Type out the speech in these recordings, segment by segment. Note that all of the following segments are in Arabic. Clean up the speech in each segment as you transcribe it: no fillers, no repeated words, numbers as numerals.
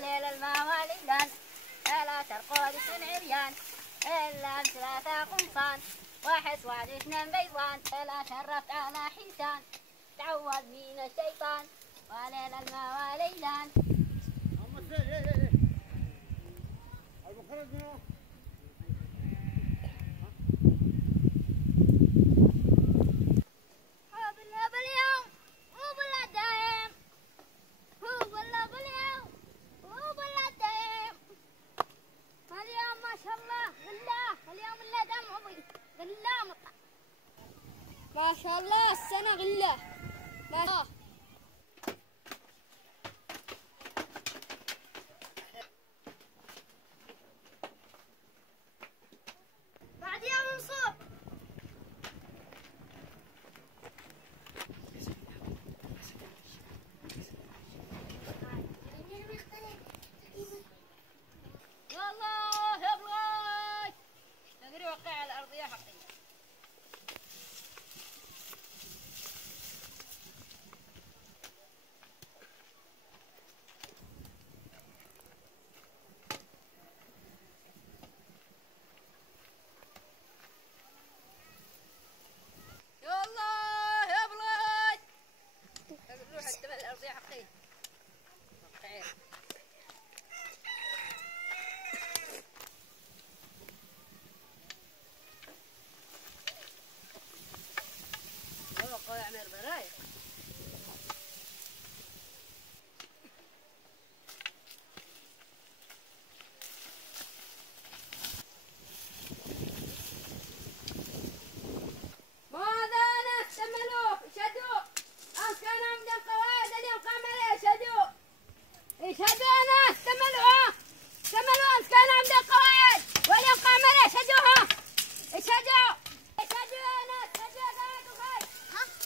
ليل المواليدان لا ترقد سن عريان إلا ثلاثة قمصان وحس وعد اثنين بيضان لا شرفت على حيتان تعوذ من الشيطان وليل المواليدان. ما شاء الله السنة غلة ما شاء الله. بعد يوم منصور يا الله يا بلاي تدري وقع على الأرض يا حقي. اشهدوا ناس كملوا امس كان عند القواعد واليوم قام عليه اشهدوها اشهدوا يا ناس اشهدوا قاعد وخاي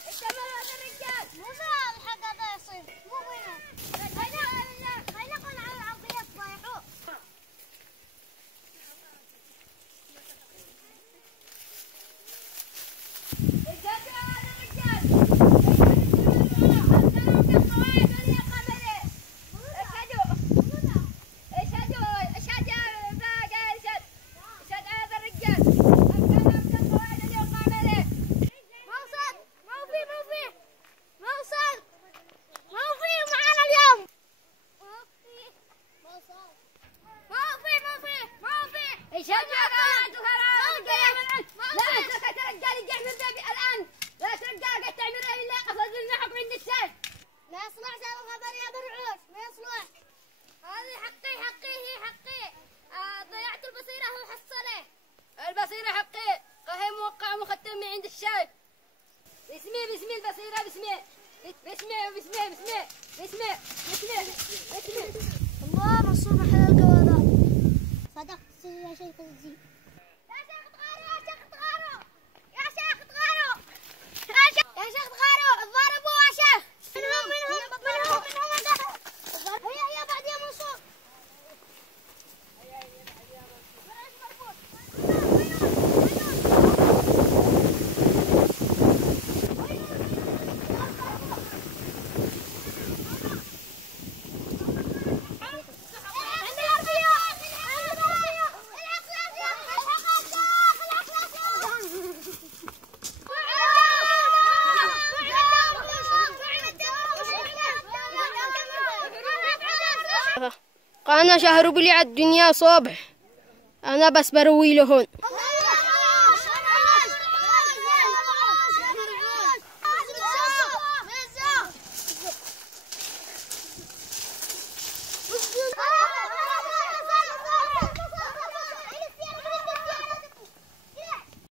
اكتملوا هذا الرجال مو صار الحق هذا يصير مو وينه خلينا نقول على العرضيات ضايعوا اشهدوا هذا الرجال البصيرة حقي قهي موقع مختم من عند الشايب. باسمي البصيرة باسمي الله مصوب على القوارات. صدقت يا شيخ الزين. يا شيخ تغاروا ضربوا يا شيخ. منهم هيا بعد يا منصور. أنا شهر بلي على الدنيا صبح، أنا بس بروي لهون.